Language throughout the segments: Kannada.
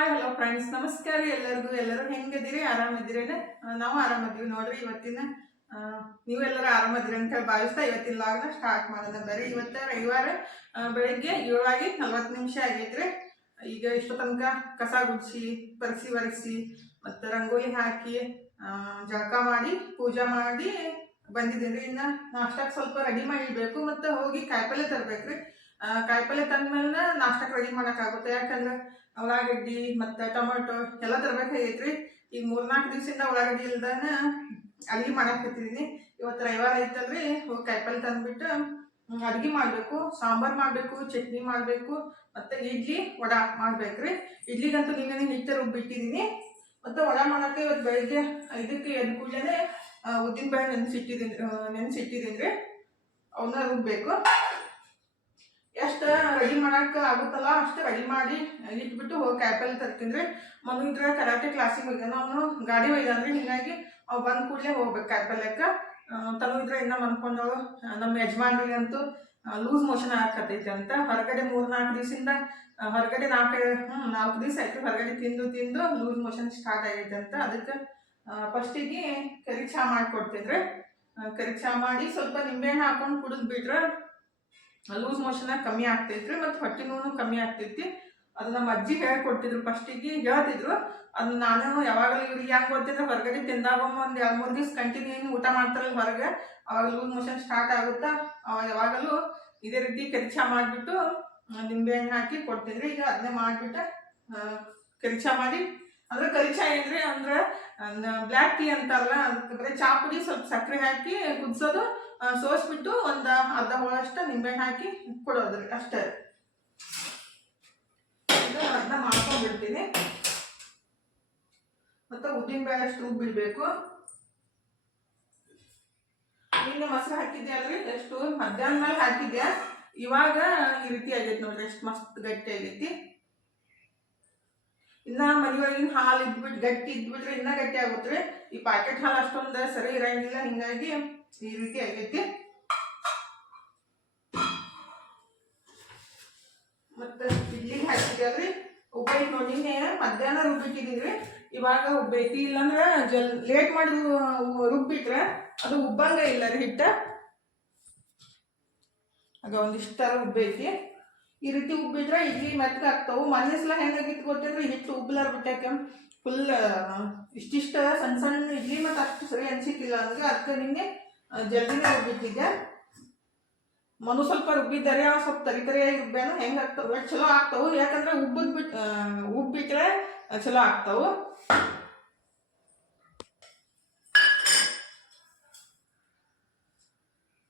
ಹಾಯ್ ಹಲೋ ಫ್ರೆಂಡ್ಸ್ ನಮಸ್ಕಾರ ರೀ ಎಲ್ಲರಿಗೂ. ಎಲ್ಲರೂ ಹೆಂಗಿದ್ದೀರಿ? ಆರಾಮಿದ್ದೀರೇನೆ? ನಾವು ಆರಾಮದೀವಿ ನೋಡ್ರಿ ಇವತ್ತಿನ ನೀವೆಲ್ಲರೂ ಆರಾಮದಿರಿ ಅಂತ ಹೇಳಿ ಭಾವಿಸ್ತಾ ಇವತ್ತಿನ ಲಾಗ್ನ ಸ್ಟಾರ್ಟ್ ಮಾಡೋಣ. ಬರ್ರಿ ಇವತ್ತ ರವಿವಾರ ಬೆಳಗ್ಗೆ ಏಳಾಗಿ ನಲ್ವತ್ತು ನಿಮಿಷ ಆಗೈತ್ರಿ. ಈಗ ಇಷ್ಟು ತನಕ ಕಸ ಗುಡಿಸಿ, ಪರಿಸಿ ಒರೆಸಿ, ಮತ್ತು ರಂಗೋಲಿ ಹಾಕಿ ಜಳಕ ಮಾಡಿ, ಪೂಜೆ ಮಾಡಿ ಬಂದಿದ್ದೀನಿ ರೀ ಇನ್ನು ನಾಷ್ಟಕ್ಕೆ ಸ್ವಲ್ಪ ರೆಡಿ ಮಾಡಿಡಬೇಕು. ಮತ್ತು ಹೋಗಿ ಕಾಯಿಪಲ್ಲೆ ತರಬೇಕ್ರಿ. ಕಾಯಿಪಲ್ಲೆ ತಂದ್ಮೇಲೆ ನಾಷ್ಟಕ್ಕೆ ರೆಡಿ ಮಾಡೋಕ್ಕಾಗುತ್ತೆ. ಯಾಕಂದ್ರೆ ಉಳ್ಳಾಗಡ್ಡಿ ಮತ್ತು ಟೊಮೆಟೊ ಎಲ್ಲ ತರಬೇಕಾಗೈತ್ರಿ ಈಗ ಮೂರ್ನಾಲ್ಕು ದಿವಸದಿಂದ ಉಳ್ಳಾಗಡ್ಡಿ ಇಲ್ದಾನ ಅಡ್ಗೆ ಮಾಡಾಕತ್ತಿದ್ದೀನಿ ಇವತ್ತು ರವಿವಾರ ಐತಲ್ರಿ ಕಾಯಿಪಲ್ಲೆ ತಂದ್ಬಿಟ್ಟು ಅಡುಗೆ ಮಾಡಬೇಕು. ಸಾಂಬಾರು ಮಾಡಬೇಕು, ಚಟ್ನಿ ಮಾಡಬೇಕು, ಮತ್ತು ಇಡ್ಲಿ ವಡ ಮಾಡ್ಬೇಕ್ರಿ. ಇಡ್ಲಿಗಂತೂ ನಿನ್ನೆ ಹಿಟ್ಟು ರುಬ್ಬಿಟ್ಟಿದ್ದೀನಿ ಮತ್ತು ವಡ ಮಾಡೋಕ್ಕೆ ಇವತ್ತು ಬೆಳಗ್ಗೆ ಇದಕ್ಕೆ ಎದ್ದು ಕೂಡಲೇ ಉದ್ದಿನ ಬೇಳೆ ನೆನೆಸಿಟ್ಟಿದ್ದೀನಿ ನೆನೆಸಿಟ್ಟಿದ್ದೀನಿ ರೀ ಅವನ್ನ ರುಬ್ಬೇಕು. ಎಷ್ಟು ರೆಡಿ ಮಾಡಕ್ಕೆ ಆಗುತ್ತಲ್ಲ ಅಷ್ಟು ರೆಡಿ ಮಾಡಿ ಇಟ್ಬಿಟ್ಟು ಹೋಗಿ ಕಾಯಿಪಲ್ಲೆ ತರ್ತೀನಿ. ರೀ ಇದ್ರ ಕರಾಟೆ ಕ್ಲಾಸಿಗೆ ಹೋಗ್ಯಾನ. ಅವನು ಗಾಡಿ ಒಯ್ದಾನ್ರಿ. ಹೀಗಾಗಿ ಅವ್ ಬಂದ ಕೂಡಲೇ ಹೋಗ್ಬೇಕು ಕಾಯಿಪಲ್ಯಕ್ಕೆ ತನು ಇದ್ರೆ ಇನ್ನೂ ಮನ್ಕೊಂಡವಳು. ನಮ್ಮ ಯಜಮಾನ್ರಿಗಂತೂ ಲೂಸ್ ಮೋಷನ್ ಆಗತೈತಿ ಅಂತ. ಹೊರಗಡೆ ಮೂರು ನಾಲ್ಕು ದಿವಸದಿಂದ ಹೊರಗಡೆ ನಾಲ್ಕು ಹ್ಞೂ ನಾಲ್ಕು ದಿವಸ ಆಯ್ತು ಹೊರಗಡೆ ತಿಂದು ತಿಂದು ಲೂಸ್ ಮೋಷನ್ ಸ್ಟಾರ್ಟ್ ಆಗೈತೆ ಅಂತ. ಅದಕ್ಕೆ ಫಸ್ಟಿಗೆ ಕರಿ ಚಹಾ ಮಾಡಿಕೊಡ್ತಿದ್ರೆ ಕರಿ ಚಹಾ ಮಾಡಿ ಸ್ವಲ್ಪ ನಿಂಬೆಹಣ್ಣು ಹಾಕೊಂಡು ಕುಡಿದು ಬಿಟ್ರೆ ಲೂಸ್ ಮೋಷನ್ ಕಮ್ಮಿ ಆಗ್ತೈತ್ರಿ ಮತ್ತು ಹೊಟ್ಟೆ ನೋವು ಕಮ್ಮಿ ಆಗ್ತೈತಿ. ಅದು ನಮ್ಮ ಅಜ್ಜಿ ಹೇಳ್ಕೊಡ್ತಿದ್ರು ಫಸ್ಟಿಗೆ ಹೇಳ್ತಿದ್ರು. ಅದು ನಾನು ಯಾವಾಗಲೂ ಇವ್ರಿಗೆ ಹೆಂಗೆ ಗೊತ್ತಿದ್ರೆ ಹೊರಗಡೆ ತಿಂದಾಗ ಒಂದು ಎರಡು ಮೂರು ದಿವ್ಸ ಕಂಟಿನ್ಯೂ ಊಟ ಮಾಡ್ತಾರಲ್ಲ ಹೊರಗೆ, ಅವಾಗ ಲೂಸ್ ಮೋಷನ್ ಸ್ಟಾರ್ಟ್ ಆಗುತ್ತಾ? ಅವಾಗ ಯಾವಾಗಲೂ ಇದೇ ರೀತಿ ಕರಿಚಾ ಮಾಡಿಬಿಟ್ಟು ನಿಂಬೆಹಣ್ಣು ಹಾಕಿ ಕೊಡ್ತಿದ್ರಿ. ಈಗ ಅದನ್ನೇ ಮಾಡಿಬಿಟ್ಟು ಕರಿಚಾ ಮಾಡಿ. ಅಂದ್ರೆ ಕರಿಚಾ ಏನ್ರಿ ಅಂದ್ರೆ ಬ್ಲ್ಯಾಕ್ ಟೀ ಅಂತಾರಲ್ಲ ಅದಕ್ಕೆ ಚಾ ಪುಡಿ ಸ್ವಲ್ಪ ಸಕ್ಕರೆ ಹಾಕಿ ಕುದಿಸೋದು. ಸೋಸ್ಬಿಟ್ಟು ಒಂದು ಅರ್ಧ ಹೋಳಷ್ಟು ನಿಂಬೆಹಣ್ಣು ಹಾಕಿ ಕೊಡೋದ್ರಿ, ಅಷ್ಟೇ. ಇದು ಅರ್ಧ ಮಾಡ್ಕೊಂಡ್ಬಿಡ್ತೀನಿ. ಮತ್ತು ಉದ್ದಿನ ಬೇಳೆ ಅಷ್ಟು ಬಿಡಬೇಕು. ಈಗ ಮೊಸರು ಹಾಕಿದ್ದೆ ಅಲ್ರಿ? ಎಷ್ಟು? ಮಧ್ಯಾಹ್ನ ಮೇಲೆ ಹಾಕಿದ್ದೆ ಇವಾಗ ಈ ರೀತಿ ಆಗೈತೆ ನೋಡ್ರಿ, ಎಷ್ಟು ಮಸ್ತ್ ಗಟ್ಟಿ ಆಗೈತಿ. ಇನ್ನ ಮನೆಯೊಳಗಿನ ಹಾಲು ಇದ್ಬಿಟ್ಟು ಗಟ್ಟಿ ಇದ್ಬಿಟ್ರೆ ಇನ್ನ ಗಟ್ಟಿ ಆಗುತ್ತೆ ಈ ಪ್ಯಾಕೆಟ್ ಹಾಲು ಅಷ್ಟೊಂದು ಸರಿ ಇರಂಗಿಲ್ಲ, ಹಿಂಗಾಗಿ ಈ ರೀತಿ ಆಗೈತೆ ಮತ್ತೆ ಇಡ್ಲಿಗೆ ಹಾಕಿದ್ರಿ ಉಬ್ಬೈ ನೋಡಿ, ನಿನ್ನೆ ಮಧ್ಯಾಹ್ನ ರುಬ್ಬಿಟ್ಟಿದ್ದೀವಿ. ಇವಾಗ ಉಬ್ಬೈತಿ, ಇಲ್ಲಾಂದ್ರೆ ಜಲ್ ಲೇಟ್ ಮಾಡಿ ರುಬ್ಬಿಟ್ರೆ ಅದು ಉಬ್ಬಂಗ ಇಲ್ಲ ರೀ ಹಿಟ್ಟ. ಆಗ ಒಂದಿಷ್ಟು ಥರ ಉಬ್ಬೈತಿ. ಈ ರೀತಿ ಉಬ್ಬಿದ್ರೆ ಇಡ್ಲಿ ಮೆತ್ತಗೆ ಆಗ್ತಾವು. ಮನೆ ಸಲ ಹೆಂಗಾಗಿತ್ತು ಗೊತ್ತಿದ್ರೆ ಹಿಟ್ಟು ಉಬ್ಬಲಾರ ಬಿಟ್ಟಾಕ. ಫುಲ್ ಇಷ್ಟಿಷ್ಟ ಸಣ್ಣ ಸಣ್ಣ ಇಡ್ಲಿ ಮತ್ತು ಅಷ್ಟು ಸರಿ ಅನ್ಸಿಕ್ಕಿಲ್ಲ ಅಂದ್ರೆ ಅದಕ್ಕೆ ನಿನ್ನೆ ಜಲ್ದಿನೇ ರುಬ್ಬಿಟ್ಟಿದ್ದೆ. ಮನು ಸ್ವಲ್ಪ ರುಬ್ಬಿದ್ದಾರೆ ಅವ ಸ್ವಲ್ಪ ತರಿ ತರಿಯಾಗಿ ರುಬ್ಬ್ಯಾನು, ಹೆಂಗೆ ಆಗ್ತಾವೆ ಚಲೋ ಆಗ್ತಾವು. ಯಾಕಂದ್ರೆ ಉಬ್ಬದ್ ಬಿಟ್ಟು ಉಬ್ಬಿಟ್ರೆ ಚಲೋ ಆಗ್ತಾವು.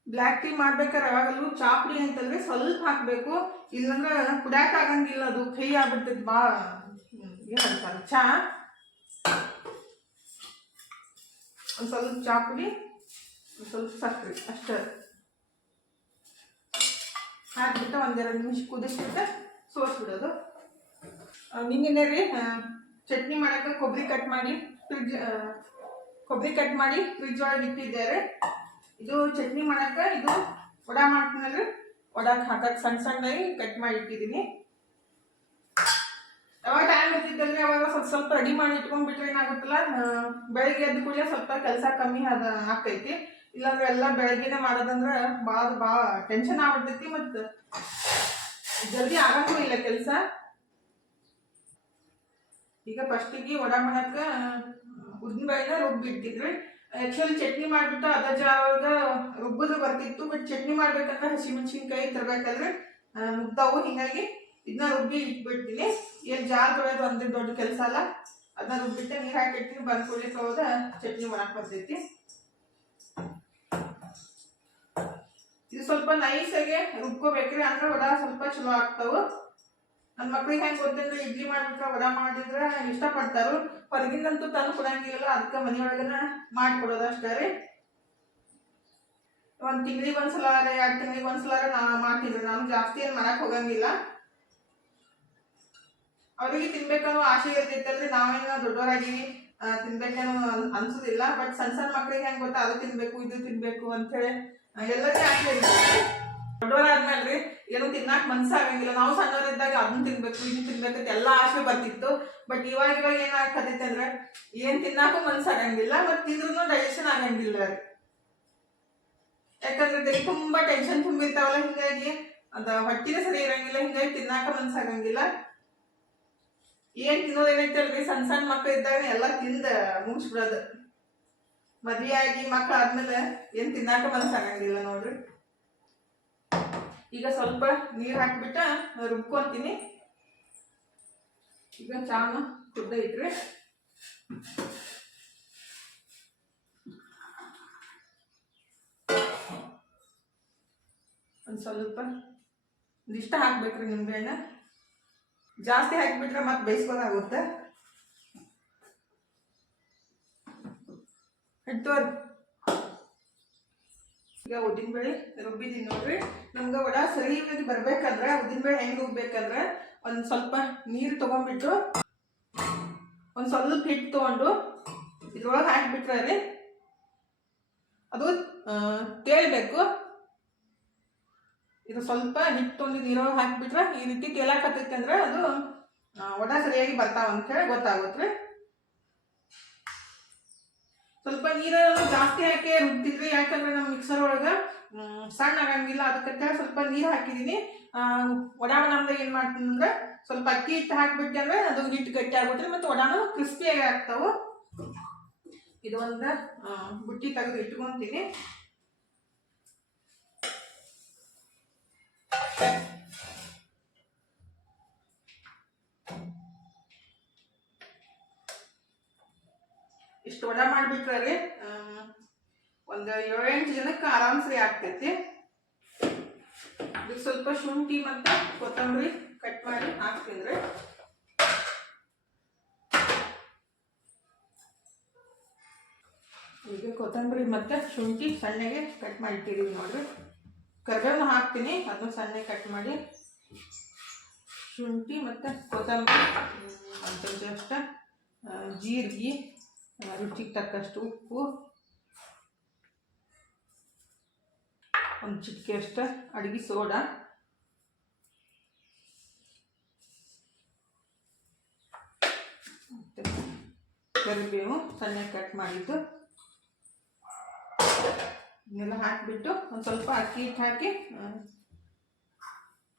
ಬ್ಲ್ಯಾಕ್ ಟೀ ಮಾಡ್ಬೇಕಾದ್ರೆ ಯಾವಾಗಲೂ ಚಾಪುಡಿ ಅಂತಂದ್ರೆ ಸ್ವಲ್ಪ ಹಾಕಬೇಕು. ಇಲ್ಲಂದ್ರೆ ಕುಡ್ಯಾಕ ಆಗಂಗಿಲ್ಲ, ಅದು ಕೈ ಆಗ್ಬಿಡ್ತೈತೆ ಭಾಳ ಏನಂತಾರೆ ಚಾ. ಒಂದು ಸ್ವಲ್ಪ ಚಾಪುಡಿ. ಸ್ವಲ್ಪ ಸಕ್ಕರೆ ಅಷ್ಟೇ. ಹಾಕ್ಬಿಟ್ಟು ಒಂದೆರಡು ನಿಮಿಷ ಕುದಿಸ್ಬಿಟ್ಟು ಸೋಸ್ಬಿಡೋದು. ನಿನ್ನೆ ರೀ ಚಟ್ನಿ ಮಾಡೋಕ್ಕೆ ಕೊಬ್ಬರಿ ಕಟ್ ಮಾಡಿ ಫ್ರಿಜ್ ಕೊಬ್ಬರಿ ಕಟ್ ಮಾಡಿ ಫ್ರಿಜ್ ಒಳಗೆ ಇಟ್ಟಿದ್ದಾರೆ ಇದು ಚಟ್ನಿ ಮಾಡಕ್ಕೆ, ಇದು ವಡ ಮಾಡ್ತೀನಲ್ರಿ. ವಡಕ್ಕೆ ಹಾಕಕ್ಕೆ ಸಣ್ಣ ಸಣ್ಣದಾಗಿ ಕಟ್ ಮಾಡಿ ಇಟ್ಟಿದ್ದೀನಿ. ಯಾವಾಗ ಟೈಮ್ ಇರ್ತಿದ್ದಲ್ರಿ ಅವಾಗ ಸ್ವಲ್ಪ ಸ್ವಲ್ಪ ರೆಡಿ ಮಾಡಿ ಇಟ್ಕೊಂಡ್ಬಿಟ್ರೆ ಏನಾಗುತ್ತಲ್ಲ ಬೆಳಿಗ್ಗೆ ಎದ್ದ ಕೂಡಲೇ ಸ್ವಲ್ಪ ಕೆಲಸ ಕಮ್ಮಿ ಅದ ಆಕೈತಿ ಇಲ್ಲಾಂದ್ರೆ ಎಲ್ಲ ಬೆಳಗ್ಗೆನೆ ಮಾಡೋದಂದ್ರೆ ಭಾಳ ಭಾಳ ಟೆನ್ಷನ್ ಆಗ್ಬಿಡ್ತೈತಿ ಮತ್ತು ಜಲ್ದಿ ಆಗಂಗೂ ಇಲ್ಲ ಕೆಲಸ. ಈಗ ಫಸ್ಟಿಗೆ ವಡ ಮಾಡಕ್ಕೆ ಉದ್ದಿನ ಬೇಳೆನ ರುಬ್ಬಿಟ್ಟಿದ್ರಿ ಆ್ಯಕ್ಚುಲಿ ಚಟ್ನಿ ಮಾಡಿಬಿಟ್ಟು ಅದ ಜಾವಾಗ ರುಬ್ಬೋದು ಬರ್ತಿತ್ತು ಬಟ್ ಚಟ್ನಿ ಮಾಡ್ಬೇಕಂದ್ರೆ ಹಸಿಮೆಣ್ಸಿನ್ಕಾಯಿ ತರಬೇಕಾದ್ರೆ ಮುಗ್ತಾವು ಹಿಂಗಾಗಿ ಇದನ್ನ ರುಬ್ಬಿ ಇಟ್ಬಿಡ್ತೀನಿ. ಏನು ಜಾರ್ ತೊಳೆಯೋದು ಅಂದ್ರೆ ದೊಡ್ಡ ಕೆಲಸ ಅಲ್ಲ. ಅದನ್ನ ರುಬ್ಬಿಟ್ಟು ನೀರು ಹಾಕಿಟ್ಟಿನಿ ಬಂದು ಹೋದ ಚಟ್ನಿ ಮಾಡಕ್ಕೆ ಬರ್ತೈತಿ. ಇದು ಸ್ವಲ್ಪ ನೈಸಾಗೆ ರುಬ್ಕೋಬೇಕ್ರಿ. ಅಂದ್ರೆ ವಡ ಸ್ವಲ್ಪ ಚಲೋ ಆಗ್ತಾವ. ನನ್ನ ಮಕ್ಳಿಗೆ ಹೆಂಗೆ ಗೊತ್ತಿಲ್ಲ ಇಡ್ಲಿ ಮಾಡ್ಬಿಟ್ರೆ ವಡ ಮಾಡಿದ್ರೆ ಇಷ್ಟಪಡ್ತಾರು. ಹೊರಗಿಂದಂತೂ ತಂದು ಕೊಡಂಗಿಲ್ಲ ಅದಕ್ಕೆ ಮನೆಯೊಳಗನ ಮಾಡ್ಕೊಡೋದು ಅಷ್ಟೇ ರೀ. ಒಂದು ತಿಂಗಳಿಗೆ ಒಂದ್ಸಲ ಎರಡು ತಿಂಗಳಿಗೆ ಒಂದ್ಸಲ ನಾ ಮಾಡ್ತಿದ್ರು ನಾನು ಜಾಸ್ತಿ ಏನು ಮಾಡಕ್ ಹೋಗಂಗಿಲ್ಲ. ಅವರಿಗೆ ತಿನ್ಬೇಕನ್ನೋ ಆಸೆ ಇರ್ತೈತಲ್ರಿ. ನಾವೇನೋ ದೊಡ್ಡವರಾಗಿ ತಿನ್ಬೇಕೇನು ಅನ್ಸೋದಿಲ್ಲ. ಬಟ್ ಸಣ್ಣ ಸಣ್ಣ ಮಕ್ಳಿಗೆ ಹೆಂಗ್ ಗೊತ್ತಾ, ಅದು ತಿನ್ಬೇಕು, ಇದು ತಿನ್ಬೇಕು ಅಂತೇಳಿ ಆ, ಆಗ್ಲಿಲ್ಲ ದೊಡ್ಡವರಾದ್ಮೇಲೆ ಏನೋ ಮನ್ಸು ಮನ್ಸಾಗಂಗಿಲ್ಲ. ನಾವು ಸಣ್ಣವರಿದ್ದಾಗ ಅದನ್ನ ತಿನ್ಬೇಕು ಇದನ್ನ ತಿನ್ಬೇಕು ಅಂತ ಎಲ್ಲ ಆಸೆ ಬರ್ತಿತ್ತು. ಬಟ್ ಇವಾಗ ಇವಾಗ ಏನಾಗ್ತದೈತೆ ಅಂದ್ರೆ ಏನ್ ತಿನ್ನಾಕು ಮನ್ಸಾಗಂಗಿಲ್ಲ ಬಟ್ ತಿಂದ್ರೂ ಡೈಜೆಷನ್ ಆಗಂಗಿಲ್ಲ ರೀ ಯಾಕಂದ್ರೆ ತುಂಬಾ ಟೆನ್ಷನ್ ತುಂಬಿರ್ತಾವಲ್ಲ ಹಿಂಗಾಗಿ ಅದ ಹೊಟ್ಟಿನ ಸರಿ ಇರಂಗಿಲ್ಲ ಹಿಂಗಾಗಿ ತಿನ್ನಾಕ ಮನ್ಸಾಗಂಗಿಲ್ಲ. ಏನ್ ತಿನ್ನೋದೇನೈತಲ್ರಿ ಸಣ್ಣ ಸಣ್ಣ ಮಕ್ಳು ಇದ್ದಾಗ ಎಲ್ಲ ತಿಂದ ಮುಗಿಸ್ಬಿಡೋದು. ಮದ್ವೆ ಆಗಿ ಮಕ್ಳು ಆದ್ಮೇಲೆ ಏನ್ ತಿನ್ನಾಕ ಮನಸ್ಸಾಗಂಗಿಲ್ಲ ನೋಡ್ರಿ. ಈಗ ಸ್ವಲ್ಪ ನೀರ್ ಹಾಕ್ಬಿಟ್ಟ ರುಬ್ಕೊಂತೀನಿ. ಈಗ ಚಾನ ಕುದ್ದ ಇಟ್ರಿ. ಒಂದ್ ಸ್ವಲ್ಪ ಒಂದಿಷ್ಟ ಹಾಕ್ಬೇಕ್ರಿ ನಿಂಬೆಹಣ್ಣ. ಜಾಸ್ತಿ ಹಾಕಿಬಿಟ್ರೆ ಮತ್ತೆ ಬೇಯಿಸ್ಬೋದಾಗುತ್ತೆ. ಇಟ್ಟೋರಿ ಈಗ ಉದ್ದಿನಬೇಳೆ ರುಬ್ಬಿದೀನಿ ನೋಡ್ರಿ. ನಮ್ಗೆ ವಡ ಸರಿಯಾಗಿ ಬರ್ಬೇಕಂದ್ರೆ ಉದ್ದಿನಬೇಳೆ ಹೆಂಗ್ ರುಬ್ಬೇಕಂದ್ರೆ ಒಂದು ಸ್ವಲ್ಪ ನೀರು ತಗೊಂಡ್ಬಿಟ್ಟು ಒಂದು ಸ್ವಲ್ಪ ಹಿಟ್ಟು ತಗೊಂಡು ಇದ್ರೊಳಗೆ ಹಾಕಿಬಿಟ್ರೆ ರೀ. ಅದು ತೇಳ್ಬೇಕು ಇದು ಸ್ವಲ್ಪ ಹಿಟ್ಟು ಒಂದು ನೀರೊಳಗೆ ಹಾಕಿಬಿಟ್ರೆ ಈ ರೀತಿ ತೇಲಾಕತ್ತೈತೆ ಅಂದ್ರೆ ಅದು ವಡ ಸರಿಯಾಗಿ ಬರ್ತಾವ ಅಂತ ಹೇಳಿ ಗೊತ್ತಾಗುತ್ತೆ ಸ್ವಲ್ಪ ನೀರನ್ನು ಜಾಸ್ತಿ ಹಾಕಿ ರುಬ್ತಿದ್ವಿ ಯಾಕಂದ್ರೆ ನಮ್ಮ ಮಿಕ್ಸರ್ ಒಳಗೆ ಸಣ್ಣ ಆಗಂಗಿಲ್ಲ ಅದಕ್ಕೆ ಸ್ವಲ್ಪ ನೀರು ಹಾಕಿದ್ದೀನಿ ಒಡಾಣ ನಮ್ದು ಏನು ಮಾಡ್ತೀನಿ ಅಂದ್ರೆ ಸ್ವಲ್ಪ ಅಕ್ಕಿ ಹಿಟ್ಟು ಹಾಕ್ಬಿಟ್ಟೆ ಅಂದ್ರೆ ಅದು ಹಿಟ್ಟು ಗಟ್ಟಿ ಆಗ್ಬಿಟ್ರೆ ಮತ್ತೆ ವಡಾನು ಕ್ರಿಸ್ಪಿಯಾಗಿ ಆಗ್ತಾವು. ಇದು ಒಂದು ಆ, ಬುಟ್ಟಿ ತೆಗೆದು ಇಟ್ಕೊಂತೀನಿ. ಇಷ್ಟು ವಡ ಮಾಡಿಬಿಟ್ರೆ ರೀ ಒಂದು ಏಳೆಂಟು ಜನಕ್ಕೆ ಆರಾಮ್ಸರಿ ಆಗ್ತೈತಿ. ಇದಕ್ಕೆ ಸ್ವಲ್ಪ ಶುಂಠಿ ಮತ್ತು ಕೊತ್ತಂಬರಿ ಕಟ್ ಮಾಡಿ ಹಾಕ್ತೀನಿ ರೀ ಈಗ ಕೊತ್ತಂಬರಿ ಮತ್ತು ಶುಂಠಿ ಸಣ್ಣಗೆ ಕಟ್ ಮಾಡಿ ಇಟ್ಟಿದ್ದೀವಿ ನೋಡ್ರಿ. ಕರ್ಬೇವು ಹಾಕ್ತೀನಿ, ಅದನ್ನು ಸಣ್ಣಗೆ ಕಟ್ ಮಾಡಿ. ಶುಂಠಿ ಮತ್ತು ಕೊತ್ತಂಬರಿ ಅಂತ ಚಮಚ ಜೀರಿಗೆ. ರುಚಿಗೆ ತಕ್ಕಷ್ಟು ಉಪ್ಪು. ಒಂದು ಚಿಟಿಕೆ ಅಷ್ಟು, ಅಡುಗೆ ಸೋಡಾ. ಮತ್ತೆ ಕರಿಬೇವು ಸಣ್ಣ ಕಟ್ ಮಾಡಿದ್ದು. ಇದನ್ನೆಲ್ಲ ಹಾಕಿಬಿಟ್ಟು ಒಂದು ಸ್ವಲ್ಪ ಅಕ್ಕಿ ಹಿಟ್ಟು ಹಾಕಿ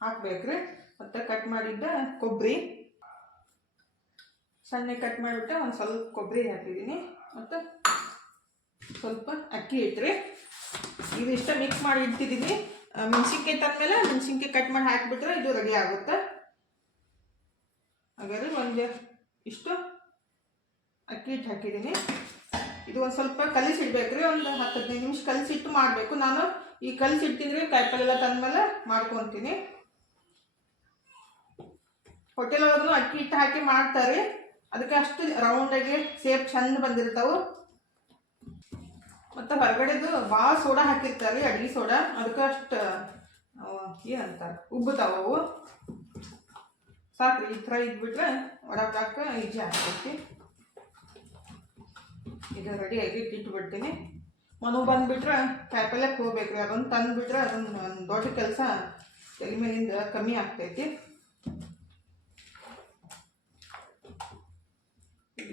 ಹಾಕ್ಬೇಕ್ರಿ. ಮತ್ತು ಕಟ್ ಮಾಡಿದ್ದ ಕೊಬ್ಬರಿ. ಸಣ್ಣ ಕಟ್ ಮಾಡಿಬಿಟ್ಟು ಒಂದು ಸ್ವಲ್ಪ ಕೊಬ್ಬರಿ ಹಾಕಿದ್ದೀನಿ. ಮತ್ತು ಸ್ವಲ್ಪ ಅಕ್ಕಿ ಹಿಟ್ರಿ ಇದಿಷ್ಟ ಮಿಕ್ಸ್ ಮಾಡಿ ಇಟ್ಟಿದ್ದೀನಿ. ಮೆಣಸಿನ್ಕಾಯಿ ತಂದಮೇಲೆ ಮೆಣಸಿನ್ಕಾಯಿ ಕಟ್ ಮಾಡಿ ಹಾಕಿಬಿಟ್ರೆ ಇದು ರೆಡಿ ಆಗುತ್ತೆ. ಹಾಗಾದ್ರೆ ಒಂದು ಇಷ್ಟು ಅಕ್ಕಿ ಹಿಟ್ಟು ಹಾಕಿದ್ದೀನಿ. ಇದು ಒಂದು ಸ್ವಲ್ಪ ಕಲಿಸಿಡ್ಬೇಕ್ರಿ ಒಂದು ಹತ್ತು ಹದಿನೈದು ನಿಮಿಷ ಕಲಿಸಿಟ್ಟು ಮಾಡಬೇಕು. ನಾನು ಈ ಕಲಿಸಿಟ್ಟಿದ್ರೆ ಕಾಯಿಪಲ್ಲೆ ಎಲ್ಲ ತಂದ್ಮೇಲೆ ಮಾಡ್ಕೊತೀನಿ. ಹೋಟೆಲ್ ಒಳಗೂ ಅಕ್ಕಿ ಹಿಟ್ಟು ಹಾಕಿ ಮಾಡ್ತಾರೆ. ಅದಕ್ಕೆ ಅಷ್ಟು ರೌಂಡಾಗಿ ಸೇಪ್ ಚಂದ ಬಂದಿರ್ತಾವು. ಮತ್ತು ಹೊರಗಡೆದು ಭಾಳ ಸೋಡಾ ಹಾಕಿರ್ತಾರೆ ಅಡ್ಗೆ ಸೋಡಾ ಅದಕ್ಕೆ ಅಷ್ಟು ಏನಂತಾರೆ ಉಬ್ಬುತ್ತಾವ ಅವು. ಸಾಕ್ರಿ, ಈ ಥರ ಇದ್ಬಿಟ್ರೆ ಒಡಗಾಕ ಈಜಿ ಆಗ್ತೈತಿ. ಇದು ರೆಡಿ ಆಗಿ ಇಟ್ಬಿಡ್ತೀನಿ. ಮನು ಬಂದುಬಿಟ್ರೆ ಕಾಯಿಪಲ್ಯಕ್ಕೆ ಹೋಗ್ಬೇಕ್ರಿ, ಅದೊಂದು ತಂದುಬಿಟ್ರೆ ಅದೊಂದು ದೊಡ್ಡ ಕೆಲಸ ತಲೆ ಮೇಲಿಂದ ಕಮ್ಮಿ ಆಗ್ತೈತಿ.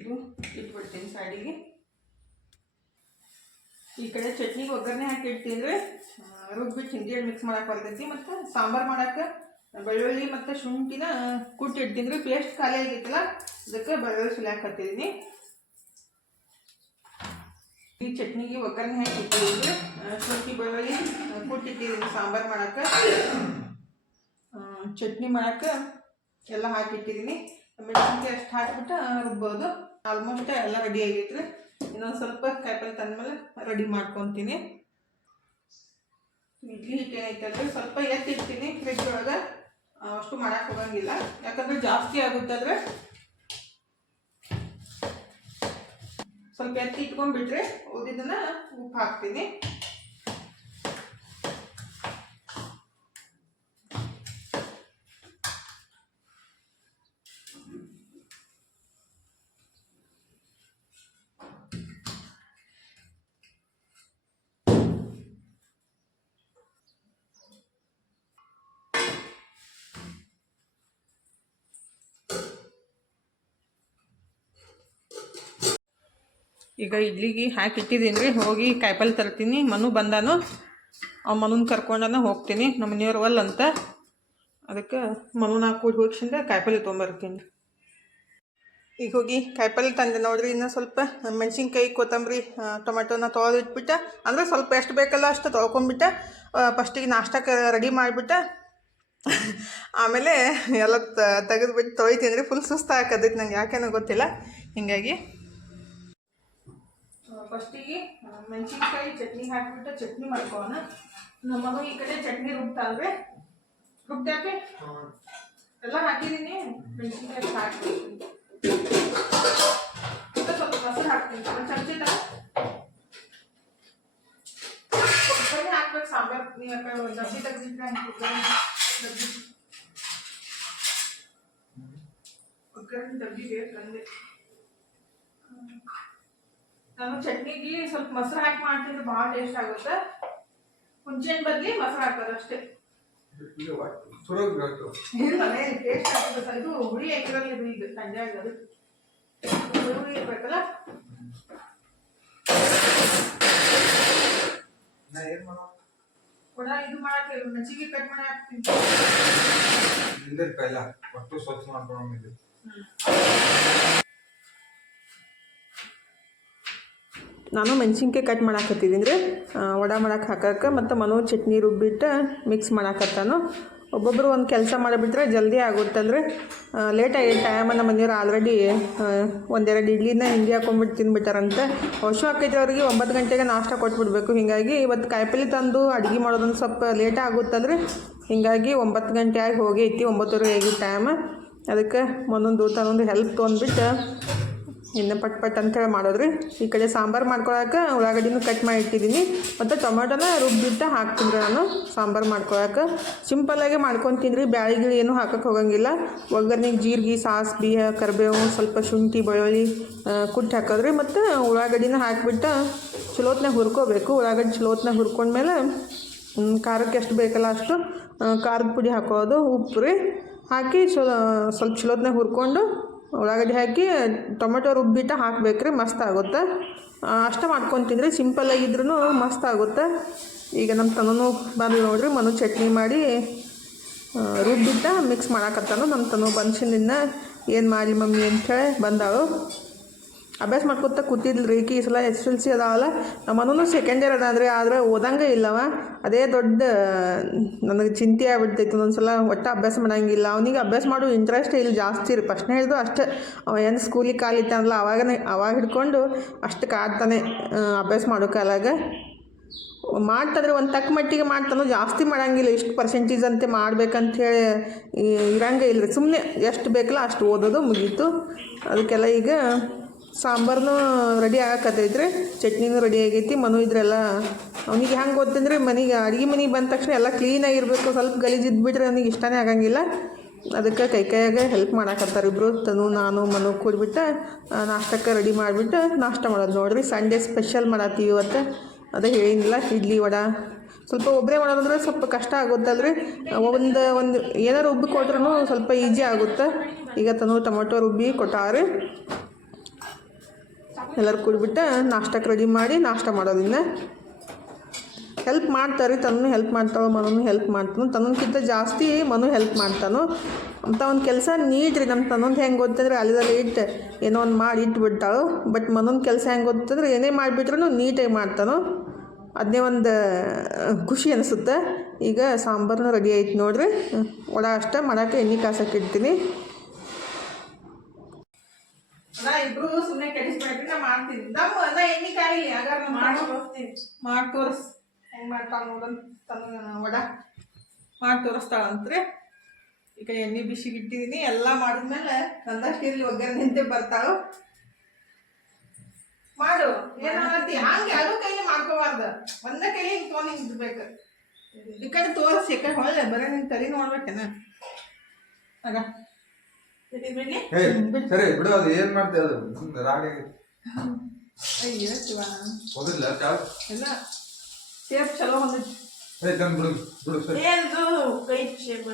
ಇದು ಇಟ್ಬಿಡ್ತೀನಿ ಸೈಡಿಗೆ. ಈ ಕಡೆ ಚಟ್ನಿಗೆ ಒಗ್ಗರಣೆ ಹಾಕಿ ಇಡ್ತೀನಿ ರುಬ್ಬಿಟ್ಟು ಹಿಂಡಿ ಮಿಕ್ಸ್ ಮಾಡಕ್ಕೆ ಬರ್ತೈತಿ. ಮತ್ತು ಸಾಂಬಾರು ಮಾಡಕ್ಕೆ ಬೆಳ್ಳುಳ್ಳಿ ಮತ್ತು ಶುಂಠಿನ ಕುಟ್ಟಿ ಇಡ್ತೀನಿ ರೀ ಪೇಸ್ಟ್ ಖಾಲಿ ಆಗಿತ್ತಲ್ಲ, ಅದಕ್ಕೆ ಬೆಳ್ಳುಳ್ಳಿ ಸುಲಿ ಹತ್ತಿದ್ದೀನಿ ಈ ಚಟ್ನಿಗೆ ಒಗ್ಗರಣೆ ಹಾಕಿ ಶುಂಠಿ, ಬೆಳ್ಳುಳ್ಳಿ ಕುಟ್ಟಿಟ್ಟಿದ್ದೀನಿ ಸಾಂಬಾರು ಮಾಡಕ್ಕೆ. ಚಟ್ನಿ ಮಾಡಕ್ಕೆ ಎಲ್ಲ ಹಾಕಿಟ್ಟಿದ್ದೀನಿ. ಮೆಣಸಿನ್ಕಾಯಿ ಅಷ್ಟು ಹಾಕಿಬಿಟ್ಟು ರುಬ್ಬೋದು. ಆಲ್ಮೋಸ್ಟ್ ಎಲ್ಲ ರೆಡಿ ಆಗೈತ್ರಿ ಇನ್ನೊಂದು ಸ್ವಲ್ಪ ಕಾಯಿಪಲ್ಲೆ ತಂದ್ಮೇಲೆ ರೆಡಿ ಮಾಡ್ಕೊತೀನಿ. ಇಡ್ಲಿ ಹಿಟ್ಟು ಸ್ವಲ್ಪ ಎತ್ತಿಡ್ತೀನಿ ಫ್ರಿಡ್ಜ್ ಒಳಗೆ ಅಷ್ಟು ಮಾಡಕ್ಕೆ ಹೋಗಂಗಿಲ್ಲ. ಯಾಕಂದ್ರೆ ಜಾಸ್ತಿ ಆಗುತ್ತಂದ್ರೆ ಸ್ವಲ್ಪ ಎತ್ತಿ ಇಟ್ಕೊಂಡ್ಬಿಟ್ರೆ ಉದ್ದಿದ್ದನ್ನ ಉಪ್ಪು ಹಾಕ್ತೀನಿ. ಈಗ ಇಡ್ಲಿಗೆ ಹಾಕಿ ಇಟ್ಟಿದ್ದೀನಿ ರೀ. ಹೋಗಿ ಕಾಯಿಪಲ್ಲೆ ತರ್ತೀನಿ. ಮನು ಬಂದಾನು. ಆ ಮನೂನ ಕರ್ಕೊಂಡನ ಹೋಗ್ತೀನಿ. ನಮ್ಮ ಮನೆಯವ್ರು ಅಂತ. ಅದಕ್ಕೆ ಮನುನ ಕೂಡಿ ಹೋಗ್ಸಿಂದ ಕಾಯಿಪಲ್ಲೆ ತೊಗೊಂಬರ್ತೀನಿ ಈಗ ಹೋಗಿ ಕಾಯಿಪಲ್ಲೆ ತಂದೆ ನೋಡ್ರಿ, ಇನ್ನೂ ಸ್ವಲ್ಪ ಮೆಣಸಿನ್ಕಾಯಿ, ಕೊತ್ತಂಬರಿ ಟೊಮೆಟೊನ ತೊಳೆದು ಇಟ್ಬಿಟ್ಟ ಅಂದರೆ ಸ್ವಲ್ಪ ಎಷ್ಟು ಬೇಕಲ್ಲ ಅಷ್ಟು ತೊಳ್ಕೊಂಬಿಟ್ಟ. ಫಸ್ಟಿಗೆ ನಾಷ್ಟಕ್ಕೆ ರೆಡಿ ಮಾಡಿಬಿಟ್ಟ. ಆಮೇಲೆ ಎಲ್ಲ ತೆಗೆದುಬಿಟ್ಟು ತೊಳಿತೀನಿ ರೀ. ಫುಲ್ ಸುಸ್ತು ಹಾಕದೈತೆ ನಂಗೆ. ಯಾಕೇನೋ ಗೊತ್ತಿಲ್ಲ. ಹಿಂಗಾಗಿ ಫಸ್ಟಿಗೆ ಮೆಣಸಿನ್ಕಾಯಿ ಚಟ್ನಿ ಹಾಕ್ಬಿಟ್ಟು ಚಟ್ನಿ ಮಾಡ್ಕೋಣ ನಮ್ಮ ಮಗ ಈ ಕಡೆ ಚಟ್ನಿ ರುಬ್ತಾಳ್ರಿ ರುಬ್ಟ್ಯಾಕೆ ಎಲ್ಲ ಹಾಕಿದ್ದೀನಿ. ಮೆಣಸಿನ್ಕಾಯಿ ಹಾಕ್ತೀನಿ ಮತ್ತೆ ಸ್ವಲ್ಪ ಮೊಸರು ಹಾಕ್ತೀನಿ. ಒಂದು ಚಮಚದ ಒಗ್ಗರಣೆ ಹಾಕ್ಬೇಕು. ಸಾಂಬಾರು, ನೀವು ಯಾಕೆ ಡಬ್ಬಿ ತೆಗ್ದಿಟ್ರೆ ಡಬ್ಬಿ. ಒಗ್ಗರಣೆ ಡಬ್ಬಿ ಬೇಕಂದೆ ನಾನು ಚಟ್ನಿಗೆ ಸ್ವಲ್ಪ ಮೊಸರು ಹಾಕಿ ಮಾಡ್ತಿದ್ರೆ ಭಾಳ ಟೇಸ್ಟ್ ಆಗುತ್ತೆ. ಹುಂಚೆನ್ ಬದಲಿ ಮೊಸರು ಹಾಕೋದು ಅಷ್ಟೇ. ಇಲ್ಲ ಟೇಸ್ಟ್ ಆಗುತ್ತೆ ಇದು ಹುಳಿ ಹಾಕಿರಲ್ಲ ಇದು ಈಗ ಸಂಜೆ ಆಗೋದು. ಹುಳಿ ಇರ್ಬೇಕಲ್ಲ? ಕೂಡ ಇದು ಮಾಡಕ್ಕೆ ಮೆಣಸಿಗೆ ಕಟ್ ಮಾಡಿ ಹಾಕ್ತೀನಿ. ಪೈಲ ಒಟ್ಟು ಸ್ವಚ್ಛ ಮಾಡ್ಕೊಂಡು ನಾನು ಮೆಣಸಿನ್ಕಾಯಿ ಕಟ್ ಮಾಡಾಕತ್ತಿದ್ದೀನಿ ರೀ. ವಡ ಮಾಡಕ್ಕೆ ಹಾಕಕ್ಕೆ ಮತ್ತು ಮನು ಚಟ್ನಿ ರುಬ್ಬಿಟ್ಟು ಮಿಕ್ಸ್ ಮಾಡಾಕತ್ತಾನು ಒಬ್ಬೊಬ್ಬರು ಒಂದು ಕೆಲಸ ಮಾಡಿಬಿಟ್ರೆ ಜಲ್ದಿ ಆಗುತ್ತಲ್ರಿ ಲೇಟ್ ಆಗಿ ಟೈಮ್ ನಮ್ಮ ಮನೆಯವ್ರು ಆಲ್ರೆಡಿ ಒಂದೆರಡು ಇಡ್ಲಿನ ಹಿಂಗೆ ಹಾಕೊಂಡ್ಬಿಟ್ಟು ತಿಂದ್ಬಿಟ್ಟಾರಂತೆ ಹೊಸ ಆಕೈತೆ ಅವ್ರಿಗೆ, ಒಂಬತ್ತು ಗಂಟೆಗೆ ನಾಷ್ಟ ಕೊಟ್ಬಿಡ್ಬೇಕು. ಹೀಗಾಗಿ ಇವತ್ತು ಕಾಯಿಪಲ್ಲೆ ತಂದು ಅಡುಗೆ ಮಾಡೋದೊಂದು ಸ್ವಲ್ಪ ಲೇಟ್ ಆಗುತ್ತಲ್ರಿ ಹೀಗಾಗಿ ಒಂಬತ್ತು ಗಂಟೆ ಆಗಿ ಹೋಗಿ ಐತಿ ಆಗಿ ಟೈಮ್ ಅದಕ್ಕೆ ಒಂದೊಂದು ತನ್ನೊಂದು ಹೆಲ್ಪ್ ತೊಗೊಂಡ್ಬಿಟ್ಟು ಇನ್ನು ಪಟ್ ಪಟ್ ಅಂತೇಳಿ ಮಾಡೋದ್ರಿ. ಈ ಕಡೆ ಸಾಂಬಾರು ಮಾಡ್ಕೊಳಕ್ಕೆ ಉಳ್ಳಾಗಡ್ಡಿನೂ ಕಟ್ ಮಾಡಿ ಇಟ್ಟಿದ್ದೀನಿ. ಮತ್ತು ಟೊಮೆಟೊನ ರುಬ್ಬಿಟ್ಟು ಹಾಕ್ತಿದ್ರೆ ನಾನು ಸಾಂಬಾರು ಮಾಡ್ಕೊಳಕ್ಕೆ ಸಿಂಪಲ್ಲಾಗಿ ಬ್ಯಾಳಿ ಗಿಳಿ ಏನೂ ಹಾಕಕ್ಕೆ ಹೋಗಂಗಿಲ್ಲ. ಒಗ್ಗರ್ನಿಗೆ ಜೀರಿಗೆ ಸಾಸ್ಬಿ ಕರಿಬೇವು, ಸ್ವಲ್ಪ ಶುಂಠಿ, ಬೆಳ್ಳುಳ್ಳಿ ಕುಟ್ಟಿ ಹಾಕೋದ್ರಿ. ಮತ್ತು ಉಳ್ಳಾಗಡ್ಡಿನ ಹಾಕಿಬಿಟ್ಟು ಚಲೋತ್ನಾಗ ಹುರ್ಕೋಬೇಕು. ಉಳ್ಳಾಗಡ್ಡಿ ಚಲೋತ್ನಾಗ ಹುರ್ಕೊಂಡ್ಮೇಲೆ ಖಾರಕ್ಕೆ ಎಷ್ಟು ಬೇಕಲ್ಲ ಅಷ್ಟು ಖಾರದ ಪುಡಿ ಹಾಕೋದು ಉಪ್ಪು ರೀ. ಹಾಕಿ ಚಲೋ, ಸ್ವಲ್ಪ ಚಲೋತ್ನಾಗ ಹುರ್ಕೊಂಡು ಉಳ್ಳಾಗಡ್ಡಿ ಹಾಕಿ, ಟೊಮೆಟೊ ರುಬ್ಬಿಟ್ಟು ಹಾಕ್ಬೇಕ್ರಿ, ಮಸ್ತ್ ಆಗುತ್ತೆ. ಅಷ್ಟು ಸಿಂಪಲ್ ಸಿಂಪಲ್ಲಾಗಿದ್ರೂ ಮಸ್ತ್ ಆಗುತ್ತೆ. ಈಗ ನಮ್ಮ ತನೂ ಬಂದು ನೋಡಿರಿ, ಮನು ಚಟ್ನಿ ಮಾಡಿ ರುಬ್ಬಿಟ್ಟು ಮಿಕ್ಸ್ ಮಾಡಾಕತ್ತಾನು. ನಮ್ಮ ತನು ಬಂದ್ಸಿಂದಿನ ಏನು ಮಾಡಿ ಮಮ್ಮಿ ಅಂಥೇಳಿ ಬಂದಾಳು. ಅಭ್ಯಾಸ ಮಾಡ್ಕೊತ ಕೂತಿದ್ಲು ರೀ ಈ ಸಲ ಎಸ್ ಎಲ್ ಸಿ ಅದಾವಲ್ಲ. ನಮ್ಮನೂ ಸೆಕೆಂಡ್ ಇಯರ್ ಅದಾದ್ರೆ ಆದ್ರೆ ಓದಂಗೆ ಇಲ್ಲವ. ಅದೇ ದೊಡ್ಡ, ನನಗೆ ಚಿಂತೆ ಆಗ್ಬಿಡ್ತೈತೆ. ಒಂದೊಂದು ಸಲ ಒಟ್ಟು ಅಭ್ಯಾಸ ಮಾಡಂಗಿಲ್ಲ. ಅವನಿಗೆ ಅಭ್ಯಾಸ ಮಾಡೋ ಇಂಟ್ರೆಸ್ಟ್ ಇಲ್ಲಿ ಜಾಸ್ತಿ ರೀ. ಫಸ್ಟ್ನೇ ಹಿಡಿದು ಅಷ್ಟು. ಅವ ಏನು ಸ್ಕೂಲಿಗೆ ಕಾಲಿತ್ತಾನಲ್ಲ ಅವಾಗನೇ, ಅವಾಗ ಹಿಡ್ಕೊಂಡು ಅಷ್ಟು ಕಾಡ್ತಾನೆ ಅಭ್ಯಾಸ ಮಾಡೋ ಕಾಲಾಗ. ಮಾಡ್ತಾದ್ರೆ ಒಂದು ತಕ್ಕ ಮಟ್ಟಿಗೆ ಮಾಡ್ತಾನೋ ಜಾಸ್ತಿ ಮಾಡಂಗಿಲ್ಲ. ಇಷ್ಟು ಪರ್ಸೆಂಟೇಜ್ ಅಂತೆ ಮಾಡ್ಬೇಕಂಥೇಳಿ ಇರಂಗೆ ಇಲ್ಲ ಸುಮ್ಮನೆ ಎಷ್ಟು ಬೇಕಲ್ಲ ಅಷ್ಟು ಓದೋದು ಮುಗೀತು. ಅದಕ್ಕೆಲ್ಲ ಈಗ ಸಾಂಬಾರ್ನು ರೆಡಿ ಆಗಕತ್ತೈತ್ರಿ, ಚಟ್ನಿನೂ ರೆಡಿ ಆಗೈತಿ, ಮನು ಇದ್ರೆಲ್ಲ ಅವನಿಗೆ ಹೆಂಗೆ ಗೊತ್ತಂದ್ರೆ ಮನೆಗೆ ಅಡುಗೆ ಮನೆಗೆ ಬಂದ ತಕ್ಷಣ ಎಲ್ಲ ಕ್ಲೀನಾಗಿರಬೇಕು ಸ್ವಲ್ಪ ಗಲೀಜು ಇದ್ಬಿಟ್ರೆ ಅವನಿಗೆ ಇಷ್ಟನೇ ಆಗಂಗಿಲ್ಲ. ಅದಕ್ಕೆ ಕೈ ಕೈಯಾಗೆ ಹೆಲ್ಪ್ ಮಾಡಾಕತ್ತಾರೆ ಇಬ್ಬರು ತನು, ನಾನು, ಮನು ಕೂಡ್ಬಿಟ್ಟು ನಾಷ್ಟಕ್ಕೆ ರೆಡಿ ಮಾಡಿಬಿಟ್ಟು ನಾಷ್ಟ ಮಾಡೋದು ನೋಡ್ರಿ. ಸಂಡೇ ಸ್ಪೆಷಲ್ ಮಾಡತ್ತೀವಿ ಇವತ್ತು. ಅದೇ ಹೇಳಿಲ್ಲ ಇಡ್ಲಿ ವಡ. ಸ್ವಲ್ಪ ಒಬ್ಬರೇ ಮಾಡೋದಂದ್ರೆ ಸ್ವಲ್ಪ ಕಷ್ಟ ಆಗುತ್ತಲ್ರಿ. ಒಂದು ಒಂದು, ಏನಾರು ರುಬ್ಬಿ ಕೊಟ್ರೂ ಸ್ವಲ್ಪ ಈಜಿ ಆಗುತ್ತೆ. ಈಗ ತನು ಟೊಮೊಟೊ ರುಬ್ಬಿ ಕೊಟ್ಟಾರೆ. ಎಲ್ಲರೂ ಕೂಡಿಬಿಟ್ಟು ನಾಷ್ಟಕ್ಕೆ ರೆಡಿ ಮಾಡಿ ನಾಷ್ಟ ಮಾಡೋದಿನ್ನ. ಹೆಲ್ಪ್ ಮಾಡ್ತಾರೆ ತನ್ನ ಹೆಲ್ಪ್ ಮಾಡ್ತಾಳೆ ಮನೂ ಹೆಲ್ಪ್ ಮಾಡ್ತಾನು. ತನ್ನಕ್ಕಿಂತ ಜಾಸ್ತಿ ಮನು ಹೆಲ್ಪ್ ಮಾಡ್ತಾನು. ಅಂತ ಒಂದು ಕೆಲಸ ನೀಡ್ರಿ ನಮ್ಮ ತನ್ನೊಂದು ಹೆಂಗೆ ಗೊತ್ತಂದ್ರೆ ಅಲ್ಲಿದಲ್ಲಿ ಇಟ್ಟು ಏನೋ ಒಂದು ಮಾಡಿ ಇಟ್ಬಿಡ್ತಾಳು. ಬಟ್ ಮನೊಂದು ಕೆಲಸ ಹೆಂಗೆ ಗೊತ್ತಂದ್ರೆ ಏನೇ ಮಾಡಿಬಿಟ್ರು ನೀಟಾಗಿ ಮಾಡ್ತಾನು. ಅದನ್ನೇ ಒಂದು ಖುಷಿ ಅನಿಸುತ್ತೆ. ಈಗ ಸಾಂಬಾರನು ರೆಡಿ ಆಯ್ತು ನೋಡ್ರಿ. ಒಳ ಅಷ್ಟೇ ಮಾಡೋಕ್ಕೆ ಎಣ್ಣೆ ಕಾಸಕ್ಕೆ ಇಡ್ತೀನಿ. ನಾ ಇಬ್ರು ಸುಮ್ಮನೆ ಕೆಡಿಸ್ಬೇಡ್ರಿ ನಾ ಮಾಡ್ತೀನಿ. ದಮ್ ನಾ ಎಣ್ಣೆ ಕಾಯಿಲಿ ಆಗಾರ ಮಾಡಿ ತೋರಿಸ್ತೀನಿ. ಮಾಡಿ ತೋರಿಸ್ ಹೆಂಗೆ ಮಾಡ್ತಾಳೆ ನೋಡೋಣ ತಂದು ವಡ. ಮಾಡಿ ತೋರಿಸ್ತಾಳಂತ್ರಿ ಈಗ ಎಣ್ಣೆ ಬಿಸಿಗೆ ಇಟ್ಟಿದ್ದೀನಿ ಎಲ್ಲ ಮಾಡಿದ್ಮೇಲೆ ನಂದಷ್ಟು ಇರ್ಲಿ ಒಗ್ಗರಣೆ ನಿಂತೆ ಬರ್ತಾಳು. ಮಾಡು. ಏನಾಗತ್ತಿ ಹಂಗೆ ಯಾರು ಕೈಲಿ ಮಾಡ್ಕೋಬಾರ್ದು. ಒಂದ ಕೈಲಿ ಹಿಂಗೆ ತೊಗೊಂಡು ಹಿಂಗಿರ್ಬೇಕು ಇಡ್ಬೇಕು. ಈ ಕಡೆ ತೋರಿಸಿ ಈ ಕಡೆ ಹೊಳ್ಳೆ. ಬರೀ ನಿನ್ ತಲೆ ನೋಡ್ಬೇಕೇನ? ಆಗ. ಹೇ ಸರಿ ಬಿಡು ಅದು ಏನ್ ಮಾಡ್ತೀಯ ಅದು? ರಾಗಿ. ರಾಡಿ ಅಯ್ಯೋ ಶಿವ. ಹೋಗಿಲ್ಲ ಚಾವ್ ಎಲ್ಲ ಸೇಫ್ ಚಲೋ ಹೊಂದಿತ್ತು ಹೇ ತಂದ್ ಬಿಡು ಬಿಡು ಸರಿ. ಏನದು ಕೈ ಶೇಪ್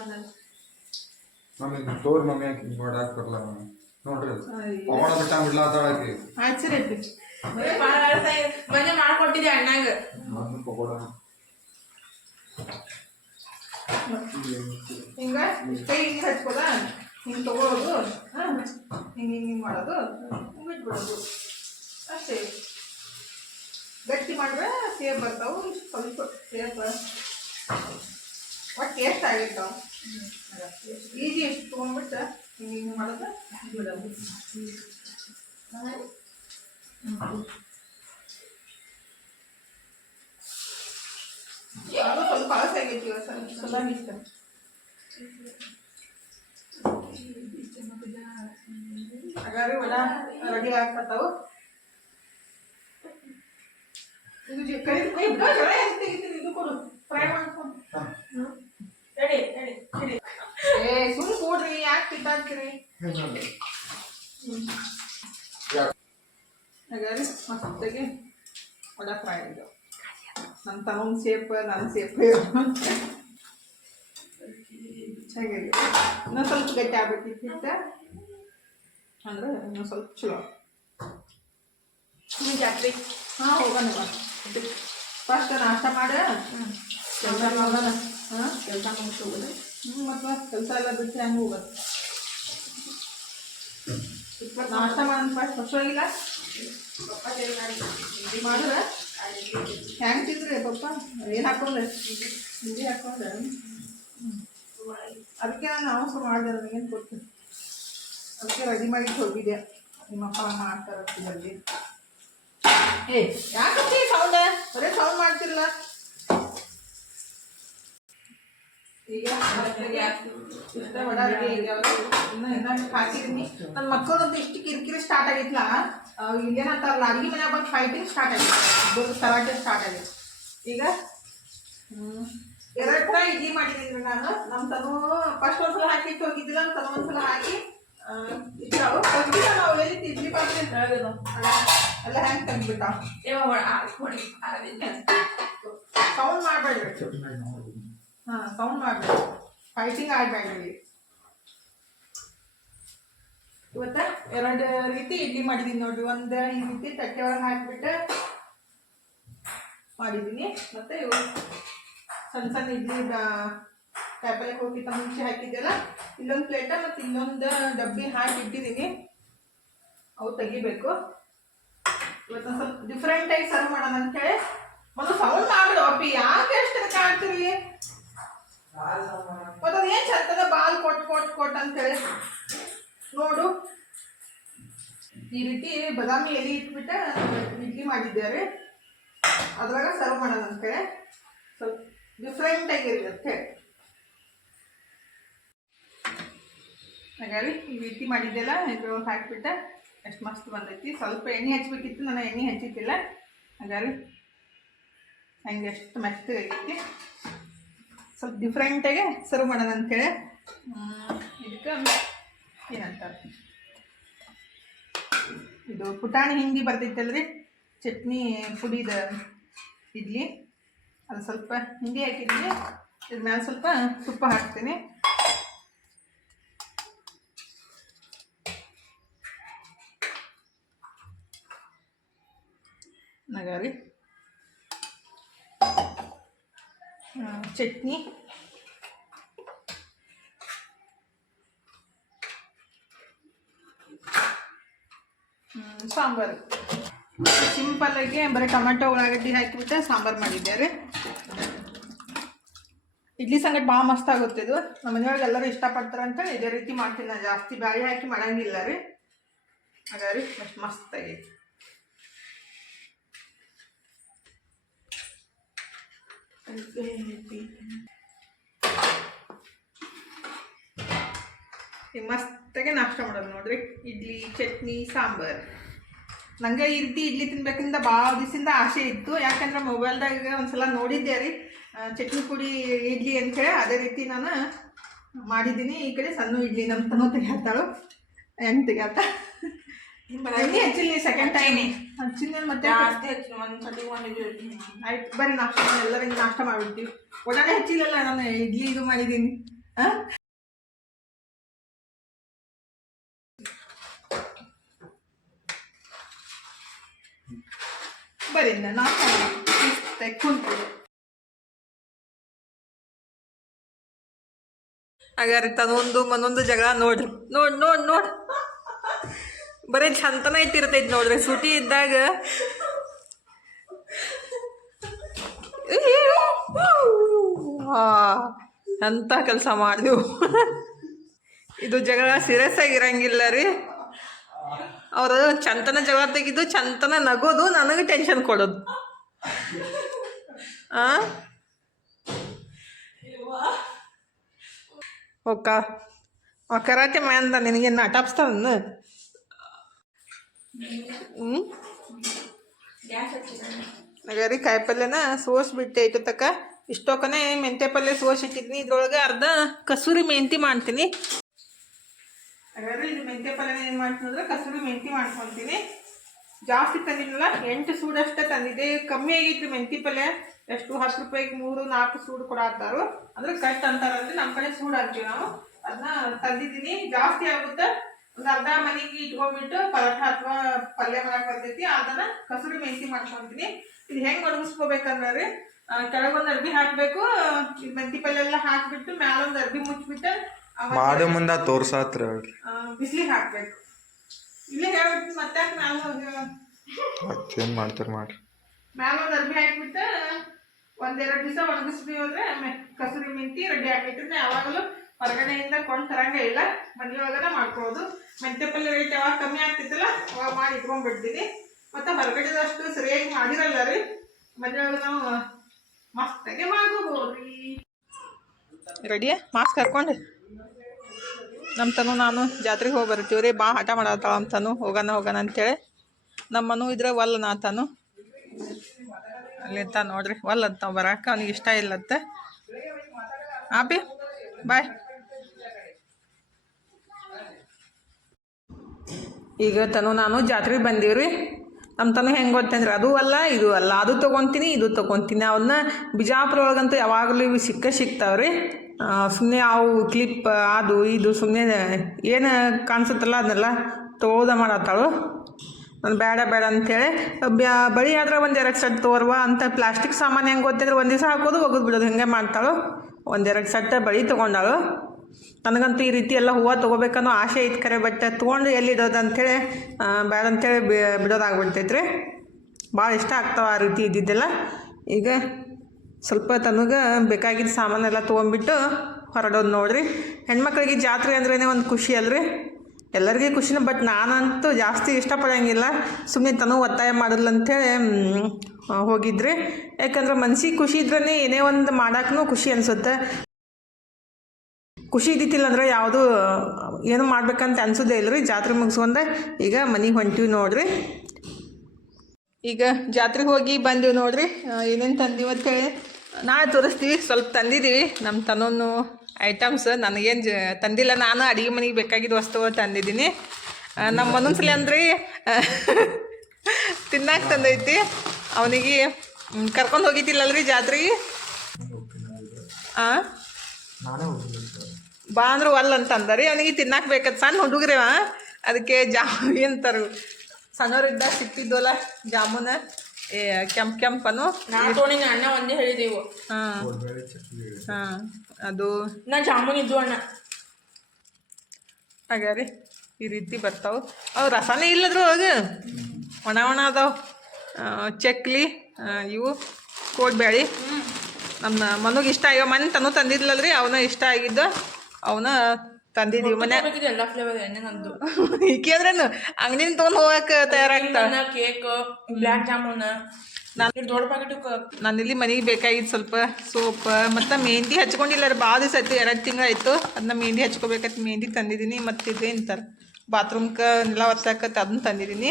ಮಮ್ಮಿ ತೋರ್ ಮಮ್ಮಿ ಹಾಕಿ ಮಾಡಾಕ್ ಬರಲ್ಲ ನೋಡ್ರಿ. ಪವಾಡ ಬಿಟ್ಟ ಸರಿ ಐತಿ ಮೊನ್ನೆ ಮಾಡ್ಕೊಟ್ಟಿದ್ದೆ ಅಣ್ಣಾಗ. ಅದನ್ನ ಪಕೋಡ. ಹಿಂಗ? ಕೈ ಹಿಂಗೆ ಹಿಂಗೆ ತಗೊಳ್ಳೋದು ಹಾಂ, ಹಿಂಗೆ ಹಿಂಗೆ ಮಾಡೋದು, ಬಿಟ್ಬಿಡೋದು. ಅಷ್ಟೇ. ಗಟ್ಟಿ ಮಾಡಿದ್ರೆ ಸೇಬ್ ಬರ್ತಾವು, ಸ್ವಲ್ಪ ಸೇಬ್. ಒಟ್ಟು ಟೇಸ್ಟ್ ಆಗಿರ್ತಾವೆ ಈಜಿ ಎಷ್ಟು ತೊಗೊಂಡ್ಬಿಟ್ಟು ಹಿಂಗೆ ಹಿಂಗೆ ಮಾಡೋದು? ಬಿಡೋದು ಅದು ಸ್ವಲ್ಪ ಹಳಸಾಗೈತಿ ಸ್ವಲ್ಪ ಹಾಗಾದ್ರೆ ವಡ ರೆಡಿ ಆಗ್ತಾವು ಇದು ಜಿ- ಕೈ ಕೈ ಬಿಡ ಜರ ಎಲ್ಲಿ ತೆಗಿತೀನಿ ಇದು ಕೊಡು ಫ್ರೈ ಮಾಡ್ಕೊಂಡು ರೆಡಿ ರೆಡಿ ರೆಡಿ ಏ ಸುಮ್ ಕೂಡ್ರಿ ಯಾಕೆ ಕಿತ್ತಾಡ್ತೀರಿ ಹಾಗಾದ್ರೆ ಮಸ್ತಾಗಿ ವಡ ಫ್ರೈ ಇದು ನನ್ನ ತಗೊಂಡ್ ಸೇಪ್ ನನ್ನ ಸೇಪ್ ಚೆನ್ನಾಗಿದೆ. ಇನ್ನೊಂದು ಸ್ವಲ್ಪ ಗಟ್ಟಿ ಆಗ್ಬೇಕಿತ್ತು ಅಂದರೆ ಇನ್ನೊಂದು ಸ್ವಲ್ಪ ಚಲೋ. ನೀವು ಜಾತ್ರೆ? ಹಾಂ ಹೋಗೋಣ ಫಸ್ಟ್ ನಾಷ್ಟ ಮಾಡ. ಕೆಲಸ ಮಾಡೋಣ ಹಾಂ ಕೆಲಸ ಮುಗಿಸಿ ಹೋಗೋದು ಹ್ಞೂ ಮತ್ತು ಕೆಲಸ ಎಲ್ಲ ಬಿಟ್ಟು ಹೆಂಗೆ ಹೋಗೋದು ನಾಷ್ಟ ಮಾಡೋಣ ಫಸ್ಟ್ ಹೊಸವಾಗಿಲ್ಲ ಮಾಡಿದ್ರೆ ಹೆಂಗೆ ತಿಂದ್ರಿ ಪಪ್ಪ? ಏನು ಹಾಕೊಂಡ್ರೆ? ಹಿಂದಿ ಹಾಕೊಂಡೆ ಅದಕ್ಕೆ ನಾನು ಅನೌನ್ಸ್ ಮಾಡಿದೆ ನನಗೇನು ಕೊಡ್ತೀನಿ ಅದಕ್ಕೆ ರೆಡಿ ಮಾಡಿ ಹೋಗಿದ್ದೆ. ನಿಮ್ಮಪ್ಪ ಮಾಡ್ತಾರೆ ಜಲ್ದಿ ಏ ಯಾಕೆ ಸೌಂಡ್ ಬರೀ ಸೌಂಡ್ ಮಾಡ್ತಿರಲ್ಲ ಈಗ ಹಾಕಿದೀನಿ ನನ್ನ ಮಕ್ಕಳಂತೂ ಇಷ್ಟು ಕಿರಿಕಿರಿ ಸ್ಟಾರ್ಟ್ ಆಗಿತ್ಲ? ಇಲ್ಲೇನಂತಾರಲ್ಲ ಅಡಿಗೆ ಮನ್ಯಾಗ ಬಂದು ಫೈಟಿಂಗ್ ಸ್ಟಾರ್ಟ್ ಆಗಿತ್ತು. ತರಾಟೆ ಸ್ಟಾರ್ಟ್ ಆಗಿತ್ತು. ಈಗ? ಹ್ಮ್, ಎರಡು ಸಲ ಇಡ್ಲಿ ಮಾಡಿದ್ದೀನಿ ನಾನು. ನಮ್ಮ ತನು ಫಸ್ಟ್ ಒಂದ್ಸಲ ಹಾಕಿಟ್ಟು ಹೋಗಿದ್ದಿಲ್ಲ ನಮ್ಮ ತನು ಒಂದ್ಸಲ ಹಾಕಿ ತೆಗ್ದಿಲ್ಲ ನಾವು ಎಲ್ಲಿ ಇಡ್ಲಿ ಪಾತ್ರೆ? ಅಲ್ಲ ಹ್ಯಾಂಗ್ ಹೆಂಗೆ ಆರದಿಂದ ಸೌಂಡ್ ಮಾಡಬೇಡ್ರಿ. ಹಾಂ ಸೌಂಡ್ ಮಾಡಬೇಡಿ ಫೈಟಿಂಗ್ ಆಡಬೇಡ್ರಿ ಇವತ್ತ ಎರಡು ರೀತಿ ಇಡ್ಲಿ ಮಾಡಿದ್ದೀನಿ ನೋಡ್ರಿ. ಒಂದು ಈ ರೀತಿ ತಟ್ಟೆ ಒಳಗೆ ಹಾಕಿಬಿಟ್ಟು ಮಾಡಿದ್ದೀನಿ ಮತ್ತೆ ಇವು. ಸಣ್ಣ ಸಣ್ಣ ಇಡ್ಲಿ ಕಾಯಿಪಲ್ಲೆ ಹೋಗಿತ್ತ ಮುಂಚೆ ಹಾಕಿದ್ದೆಲ್ಲ ಇಲ್ಲೊಂದು ಪ್ಲೇಟ ಮತ್ತು ಇನ್ನೊಂದು ಡಬ್ಬಿ ಹಾಕಿ ಇಟ್ಟಿದ್ದೀನಿ ಅವು ತೆಗಿಬೇಕು. ಇವತ್ತೊಂದು ಸ್ವಲ್ಪ ಡಿಫ್ರೆಂಟ್ ಆಗಿ ಸರ್ವ್ ಮಾಡೋಣ ಅಂತ ಹೇಳಿ. ಒಂದು ಸೌಂಡ್ ಮಾಡಿದ್ರು ಅಪ್ಪಿ, ಯಾಕೆ ಎಷ್ಟು ಕಾಣ್ತೀರಿ? ಮತ್ತೊಂದು ಏನು ಚಂದದ ಬಾಲ್ ಕೊಟ್ಟು ಕೊಟ್ಟು ಕೊಟ್ ಅಂತ ಹೇಳಿ. ನೋಡು. ಈ ರೀತಿ ಬದಾಮಿ ಎಲೆ ಇಟ್ಬಿಟ್ಟು ಇಡ್ಲಿ ಮಾಡಿದ್ದಾರೆ. ಅದ್ರಾಗ ಸರ್ವ್ ಮಾಡೋಣ ಅಂತ ಹೇಳಿ. ಸ್ವಲ್ಪ ಡಿಫ್ರೆಂಟ್ ಆಗಿರುತ್ತೆ ಹಾಗಾಗಿ ಈ ರೀತಿ ಮಾಡಿದ್ದೆಲ್ಲ, ಇದು ಹಾಕ್ಬಿಟ್ಟೆ ಎಷ್ಟು ಮಸ್ತ್ ಬಂದೈತಿ. ಸ್ವಲ್ಪ ಎಣ್ಣೆ ಹಚ್ಬೇಕಿತ್ತು, ನಾನು ಎಣ್ಣೆ ಹಚ್ಚಿದ್ದಿಲ್ಲ. ಹಾಗಾಗಿ ಹಂಗೆ ಎಷ್ಟು ಮೆತ್ತಗೈತಿ ಸ್ವಲ್ಪ ಡಿಫ್ರೆಂಟಾಗಿ ಸರ್ವ್ ಮಾಡೋಣ ಅಂತೇಳಿ. ಇದಕ್ಕೆ ಏನಂತಾರೆ? ಇದು ಪುಟಾಣಿ ಹಿಂಡಿ ಬರ್ತೈತಲ್ರಿ? ಚಟ್ನಿ ಪುಡಿದ ಇಡ್ಲಿ. ಅದು ಸ್ವಲ್ಪ ಹಿಂಡಿ ಹಾಕಿದ್ದೀನಿ ಇದ್ರ ಸ್ವಲ್ಪ ತುಪ್ಪ ಹಾಕ್ತೀನಿ. ನಗಾರಿ. ಚಟ್ನಿ. ಸಾಂಬಾರು. ಸಿಂಪಲ್ ಆಗಿ ಬರೀ ಟೊಮೆಟೊ, ಉಳ್ಳಾಗಡ್ಡಿ ಹಾಕಿಬಿಟ್ಟು ಸಾಂಬಾರು ಮಾಡಿದ್ದಾರೆ ಇಡ್ಲಿ ಸಂಗಟ್ ಭಾಳ ಮಸ್ತ್ ಆಗುತ್ತೆ ಇದು. ನಮ್ಮ ಮನೆಯೊಳಗೆ ಎಲ್ಲರೂ ಇಷ್ಟಪಡ್ತಾರಂತ ಇದೇ ರೀತಿ ಮಾಡ್ತೀನಿ ನಾನು. ಜಾಸ್ತಿ ಬ್ಯಾಳಿ ಹಾಕಿ ಮಾಡಂಗಿಲ್ಲ ರೀ. ಅದ ರೀ ಮಸ್ತ್ ಈಗ ಮಸ್ತಾಗೆ ನಾಷ್ಟ ಮಾಡೋದು ನೋಡ್ರಿ. ಇಡ್ಲಿ, ಚಟ್ನಿ, ಸಾಂಬಾರ್. ನಂಗೆ ಈ ರೀತಿ ಇಡ್ಲಿ ತಿನ್ಬೇಕಿಂದ ಭಾಳ ದಿವಸದಿಂದ ಆಸೆ ಇತ್ತು. ಯಾಕಂದ್ರೆ ಮೊಬೈಲ್ದಾಗ ಒಂದ್ಸಲ ನೋಡಿದ್ದೆ ರೀ. ಚಟ್ನಿ ಪುಡಿ ಇಡ್ಲಿ ಅಂತೇಳಿ ಅದೇ ರೀತಿ ನಾನು ಮಾಡಿದ್ದೀನಿ. ಈ ಕಡೆ ಸಣ್ಣ ಇಡ್ಲಿ ನಮ್ಮ ತನೋ ತೆಗಿತಾಳು ಹೆಂಗೆ ತೆಗಿಯಾತ ಬರೀ ಹಚ್ಚಿಲ್ಲ ಸೆಕೆಂಡ್ ಟೈಮ್ ಹಚ್ಚಿಲ್ಲ ಮತ್ತೆ ಆಯ್ತು ಬರ್ರಿ ನಾಷ್ಟ. ಎಲ್ಲರಿಗೆ ನಾಷ್ಟ ಮಾಡ್ಬಿಡ್ತೀವಿ. ಒಡನೆ ಹಚ್ಚಿಲ್ಲಲ್ಲ ನಾನು ಇಡ್ಲಿ ಇದು ಮಾಡಿದ್ದೀನಿ. ಹಾಂ ಬರ್ರಿ ನಾಲ್ಕು ಹಾಗಾದ್ರೆ ತನ್ನೊಂದು ಮನೊಂದು ಜಗಳ ನೋಡ್ರಿ ನೋಡ್ ನೋಡ್ ನೋಡ್. ಬರೀ ಚಂತನ ಇಟ್ಟಿರ್ತೈತಿ ನೋಡ್ರಿ, ಸುಟಿ ಇದ್ದಾಗ. ಅಂತ ಕೆಲಸ ಮಾಡಿದೆವು. ಇದು ಜಗಳ ಸೀರಿಯಸ್ ಆಗಿರಂಗಿಲ್ಲ ರೀ. ಅವರು ಚಂತನ ಜವಾಬ್ ತೆಗಿದು, ಚಂತನ ನಗೋದು, ನನಗೆ ಟೆನ್ಷನ್ ಕೊಡೋದು. ಆ? ಓಕ. ಆ, ಕರಾಟೆ ಮ್ಯಾನ್ದ ನಿನಗೆ ನಟಾಪ್ಸ್ತಾನ ಹ್ಞೂ ಗ್ಯಾಸ್ ಕಾಯಿ ನಗರಿ ಕಾಯಿಪಲ್ಯನ ಸೋಸ್ಬಿಟ್ಟೆ ಇಟ್ಟು ತಕ್ಕ. ಇಷ್ಟೊಕ್ಕನೆ ಮೆಂತ್ಯ ಪಲ್ಯ ಸೋಸಿಟ್ಟಿದ್ನಿ. ಇದ್ರೊಳಗೆ ಅರ್ಧ ಕಸೂರಿ ಮೆಂತಿ ಮಾಡ್ತೀನಿ. ಹಾಗಾದ್ರೆ ಇದು ಮೆಂತ್ಯ ಪಲ್ಯನ ಏನು ಮಾಡ್ತೀನಿ ಕಸೂರಿ ಮೆಂತಿ ಮಾಡ್ಕೊತೀನಿ. ಜಾಸ್ತಿ ತಂದಿದ್ನಲ್ಲ ಎಂಟು ಸೂಡಷ್ಟೇ ತಂದಿದ್ದೆ. ಕಮ್ಮಿ ಆಗಿತ್ತು ಮೆಂತಿ ಪಲ್ಯ. ಎಷ್ಟು? ಹತ್ತು ರೂಪಾಯಿಗೆ ಮೂರು, ನಾಲ್ಕು ಸೂಡು ಕೊಡತ್ತಾರು ಅಂದ್ರೆ ಕಟ್ ಅಂತಾರಂದ್ರೆ ನಮ್ಮ ಕಡೆ ಸೂಡು ಹಾಕ್ತೀವಿ ನಾವು. ಅದನ್ನ ತಂದಿದ್ದೀನಿ. ಜಾಸ್ತಿ ಆಗುತ್ತೆ. ಒಂದು ಅರ್ಧ ಮನೆಗೆ ಇಟ್ಕೊಂಡ್ಬಿಟ್ಟು ಪರೋಟ ಅಥವಾ ಪಲ್ಯ ಮಾಡಕ್ಕೆ ಬರ್ತೈತಿ. ಅದನ್ನ ಕಸೂರಿ ಮೆಂತಿ ಮಾಡ್ಕೊಂತೀನಿ. ಇದು ಹೆಂಗ್ ಒಣಗಿಸ್ಕೋಬೇಕಂದ್ರೆ ಕೆಳಗೊಂದು ಅರ್ಬಿ ಹಾಕ್ಬೇಕು. ಮೆಂತಿ ಪಲ್ಯ ಎಲ್ಲ ಹಾಕಿಬಿಟ್ಟು ಮ್ಯಾಲೊಂದು ಅರ್ಬಿ ಮುಚ್ಬಿಟ್ಟು ಮಾಡೋ ಮುಂದ ತೋರ್ಸಾತ್ರ ಬಿಸಿಲಿಗೆ ಹಾಕ್ಬೇಕು. ಇಲ್ಲೇ ಹೇಳ್ಬಿಟ್ಟು ಮತ್ತೆ ಮ್ಯಾಲ ಮತ್ತೇನ್ ಮಾಡ್ತಾರ ಮಾಡ್ರಿ. ಮ್ಯಾಲ ಒಂದು ಅರ್ಬಿ ಹಾಕ್ಬಿಟ್ಟು ಒಂದೆರಡು ದಿವಸ ಒಣಗಿಸ್ತೀವಿ ಅಂದ್ರೆ ಮೆ- ಕಸೂರಿ ಮೆಂತಿ ರೆಡಿ ಆಗೈತೆ ಯಾವಾಗಲೂ ಹೊರಗಡೆಯಿಂದ ಕೊಂಡು ತರಂಗೇ ಇಲ್ಲ. ಮನೆಯೊಳಗನೆ ಮಾಡ್ಕೊಳ್ಳೋದು. ಮೆಂತ್ಯ ಪಲ್ಯ ರೇಟ್ ಯಾವಾಗ ಕಮ್ಮಿ ಆಗ್ತಿತ್ತಲ್ಲ ಅವಾಗ ಮಾಡಿ ಇಟ್ಕೊಂಡ್ಬಿಡ್ತೀನಿ. ಮತ್ತೆ ಹೊರಗಡೆದಷ್ಟು ಸರಿಯಾಗಿ ಮಾಡಿರಲ್ಲ ರೀ. ಮನೆಯೊಳಗೆ ನಾವು ಮಸ್ತಾಗೆ ಮಾಡ್ಕೋಬೋದು ರೀ. ರೆಡಿಯಾ? ಮಾಸ್ಕ್ ಹಾಕ್ಕೊಂಡು ನಮ್ಮ ತನು ನಾನು, ಜಾತ್ರೆಗೆ ಹೋಗಿ ಬರ್ತೀವಿ ರೀ, ಬಾ ಹಠ ಮಾಡತ್ತಾಳ ನಮ್ಮ ತನು ಹೋಗೋಣ ಹೋಗೋಣ ಅಂತೇಳಿ. ನಮ್ಮ ಮನು ಇದ್ರೆ ಒಲ್ಲ ನಾ ತಾನು ಅಲ್ಲಿಂತ ನೋಡ್ರಿ, ಒಲ್ಲ ಅಂತ ಬರಕ್ಕೆ ಅವ್ನಿಗೆ ಇಷ್ಟ ಇಲ್ಲತ್ತೆ ಆಪಿ, ಬಾಯ್. ಈಗ ತನು ನಾನು ಜಾತ್ರೆಗೆ ಬಂದೀವ್ರಿ ನಮ್ಮ ತನು ಹೆಂಗೆ ಗೊತ್ತಂದ್ರೆ ಅದು ಅಲ್ಲ, ಇದು ಅಲ್ಲ, ಅದು ತೊಗೊತೀನಿ, ಇದು ತೊಗೊತೀನಿ, ಅವನ್ನ ಬಿಜಾಪುರ ಒಳಗಂತೂ ಯಾವಾಗಲೂ ಸಿಕ್ಕ ಸಿಗ್ತಾವ್ರಿ. ಸುಮ್ಮನೆ ಅವು ಕ್ಲಿಪ್ ಅದು, ಇದು ಸುಮ್ಮನೆ ಏನು ಕಾಣಿಸುತ್ತಲ್ಲ ಅದನ್ನೆಲ್ಲ ತೋದ ಮಾಡತ್ತಾಳು. ನಾನು ಬೇಡ ಬೇಡ ಬ್ಯಾ, ಬಳಿ ಆದ್ರೆ ಒಂದು ಎರಡು ಸೆಟ್ ತೋರ್ವ ಅಂತ ಪ್ಲಾಸ್ಟಿಕ್ ಸಾಮಾನು ಹೆಂಗೆ ಗೊತ್ತಿದ್ರೆ ಒಂದು ದಿವಸ ಹಾಕೋದು, ಒಗದು ಬಿಡೋದು, ಹಿಂಗೆ ಮಾಡ್ತಾಳು. ಒಂದೆರಡು ಸೆಟ್ ಬಳಿ ತೊಗೊಂಡಾಳು. ನನಗಂತೂ ಈ ರೀತಿ ಎಲ್ಲ ಹೂವು ತೊಗೋಬೇಕನ್ನೋ ಆಸೆ ಐತೆ ಕರೆ ಬಟ್ ತೊಗೊಂಡು ಎಲ್ಲಿಡೋದು ಅಂಥೇಳಿ ಬೇಡ ಅಂಥೇಳಿ ಬಿ- ರೀ ಭಾಳ ಇಷ್ಟ ಆಗ್ತಾವೆ ಆ ರೀತಿ ಇದ್ದಿದ್ದೆಲ್ಲ. ಈಗ ಸ್ವಲ್ಪ ತನಗೆ ಬೇಕಾಗಿದ್ದ ಸಾಮಾನೆಲ್ಲ ತೊಗೊಂಬಿಟ್ಟು ಹೊರಡೋದು ನೋಡ್ರಿ. ಹೆಣ್ಮಕ್ಳಿಗೆ ಜಾತ್ರೆ ಅಂದ್ರೇ ಒಂದು ಖುಷಿ ಅಲ್ರಿ? ಎಲ್ಲರಿಗೂ ಖುಷಿನ ಬಟ್ ನಾನಂತೂ ಜಾಸ್ತಿ ಇಷ್ಟಪಡೋಂಗಿಲ್ಲ. ಸುಮ್ಮನೆ ತನೂ ಒತ್ತಾಯ ಮಾಡಲ್ಲ ಅಂಥೇಳಿ ಹೋಗಿದ್ರಿ. ಯಾಕಂದ್ರೆ ಮನ್ಸಿಗೆ ಖುಷಿ ಇದ್ರೇ ಏನೇ ಒಂದು ಮಾಡೋಕ್ಕೂ ಖುಷಿ ಅನಿಸುತ್ತೆ. ಖುಷಿ ಇದ್ದಿತ್ತಿಲ್ಲ ಅಂದ್ರೆ ಯಾವುದು, ಏನು ಮಾಡ್ಬೇಕಂತ ಅನ್ಸೋದೇ ಇಲ್ಲ ರೀ ಜಾತ್ರೆ ಮುಗಿಸ್ಕೊಂಡೆ. ಈಗ ಮನೆಗೆ ಹೊಂಟಿವಿ ನೋಡ್ರಿ. ಈಗ ಜಾತ್ರೆಗೆ ಹೋಗಿ ಬಂದೀವಿ ನೋಡ್ರಿ. ಏನೇನು ತಂದೀವಿ ಅಂತೇಳಿ ನಾಳೆ ತೋರಿಸ್ತೀವಿ ಸ್ವಲ್ಪ ತಂದಿದ್ದೀವಿ ನಮ್ಮ ತನೋನು ಐಟಮ್ಸ್ ನನಗೇನು ಜ ತಂದಿಲ್ಲ. ನಾನು ಅಡುಗೆ ಮನೆಗೆ ಬೇಕಾಗಿದ್ದ ವಸ್ತುಗಳು ತಂದಿದ್ದೀನಿ. ನಮ್ಮ ಒಂದೊಂದ್ಸಲಿ ಅಂದ್ರೆ ತಿನ್ನಕ್ಕೆ ತಂದೈತಿ. ಅವನಿಗೆ ಕರ್ಕೊಂಡು ಹೋಗಿದ್ದಿಲ್ಲಲ್ರಿ ಜಾತ್ರೆಗೆ ಹಾಂ ಬಾ ಅಂದ್ರೆ ಒಲ್ಲ ಅಂತ ರೀ ಅವನಿಗೆ ತಿನ್ನಕ್ಕೆ ಬೇಕತ್ ಸಣ್ಣ ಹುಡುಗ್ರಿವ? ಅದಕ್ಕೆ ಜಾಮೂನ್ ತರ ಸಣ್ಣವರಿದ್ದ ಸಿಕ್ಕಿದ್ದಲ್ಲ ಜಾಮೂನ. ಏ ಕೆಂಪ್ ಕೆಂಪನು? ಅಣ್ಣ ಒಂದೇ ಹೇಳಿದೀವು ಹಾಂ. ಹಾಂ ಅದು ನಾ ಜಾಮೂನ್ ಇದ್ವು ಅಣ್ಣ. ಹಾಗಾರಿ ಈ ರೀತಿ ಬರ್ತಾವೆ. ಅವು ರಸನೇ ಇಲ್ಲದ್ರು ಅದು ಒಣ ಒಣ ಅದಾವ. ಚಕ್ಲಿ ಇವು ಕೋಡ್ಬ್ಯಾಳಿ. ನಮ್ಮ ಮನಗಿಷ್ಟ ಇಷ್ಟ ಆಗ್ಯಾವ ಮನೆ ತನು ತಂದಿದ್ಲಲ್ರಿ ಅವನ ಇಷ್ಟ ಆಗಿದ್ದು. ಅವನ ತಂದಿದೀವಿ ಮನೆ ಎಲ್ಲ ಫ್ಲೇವರ್ ಎಣ್ಣೆ ನಂದು. ಈಕೆ ಅಂದ್ರೆ ಅಂಗಡಿನ ತೊಗೊಂಡು ಹೋಗಕ್ ತಯಾರಾಗ್ತಾವ ಕೇಕ್ ಬ್ಲ್ಯಾಕ್ ಜಾಮೂನ್ ನಾನು ದೊಡ್ಡ ಪ್ಯಾಕೆಟ್ ನಾನು ಇಲ್ಲಿ ಮನೆಗೆ ಬೇಕಾಗಿತ್ತು ಸ್ವಲ್ಪ ಸೋಪ್ ಮತ್ತು ಮೆಹಂದಿ ಹಚ್ಕೊಂಡಿಲ್ಲ ರೀ ಭಾಳ ದಿವಸ ಆಯ್ತು ಎರಡು ತಿಂಗಳಾಯ್ತು ಅದನ್ನ ಮೆಹಂದಿ ಹಚ್ಕೋಬೇಕಾಯ್ತು ಮೆಹಂದಿ ತಂದಿದ್ದೀನಿ ಮತ್ತು ಇದೇಂತಾರೆ ಬಾತ್ರೂಮ್ಗೆ ಎಲ್ಲ ಒರ್ಸಾಕತ್ತೆ ಅದನ್ನ ತಂದಿದ್ದೀನಿ.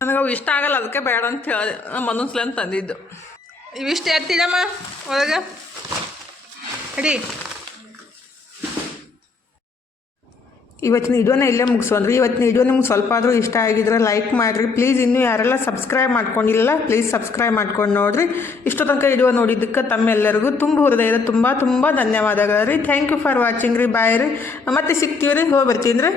ನನಗೆ ಅವು ಇಷ್ಟ ಆಗಲ್ಲ ಅದಕ್ಕೆ ಬೇಡ ಅಂತ ಹೇಳಿ ಮನಸ್ಲ ಅಂತ ತಂದಿದ್ದು. ಇವಿಷ್ಟು ಎತ್ತಿಡಮ್ಮ ಒಳಗೆ? ಹಿಡಿ ಇವತ್ತಿನ ವಿಡಿಯೋನ ಇಲ್ಲೇ ಮುಗಿಸೋನ್ರಿ ಇವತ್ತಿನ ವಿಡಿಯೋ ನಿಮ್ಗೆ ಸ್ವಲ್ಪ ಆದರೂ ಇಷ್ಟ ಆಗಿದ್ರೆ ಲೈಕ್ ಮಾಡಿರಿ. ಪ್ಲೀಸ್ ಇನ್ನೂ ಯಾರೆಲ್ಲ ಸಬ್ಸ್ಕ್ರೈಬ್ ಮಾಡ್ಕೊಂಡಿಲ್ಲ ಪ್ಲೀಸ್ ಸಬ್ಸ್ಕ್ರೈಬ್ ಮಾಡ್ಕೊಂಡು ನೋಡಿರಿ. ಇಷ್ಟು ತನಕ ವಿಡಿಯೋ ನೋಡಿದ್ದಕ್ಕೆ ತಮ್ಮೆಲ್ಲರಿಗೂ ತುಂಬ ಹೃದಯದ ತುಂಬ ತುಂಬ ಧನ್ಯವಾದಗಳು ರೀ. ಥ್ಯಾಂಕ್ ಯು ಫಾರ್ ವಾಚಿಂಗ್ ರೀ. ಬಾಯ್ ರೀ. ಮತ್ತೆ ಸಿಗ್ತೀವಿ ರೀ. ಹೋಗಿ ಬರ್ತೀನಿ ರೀ.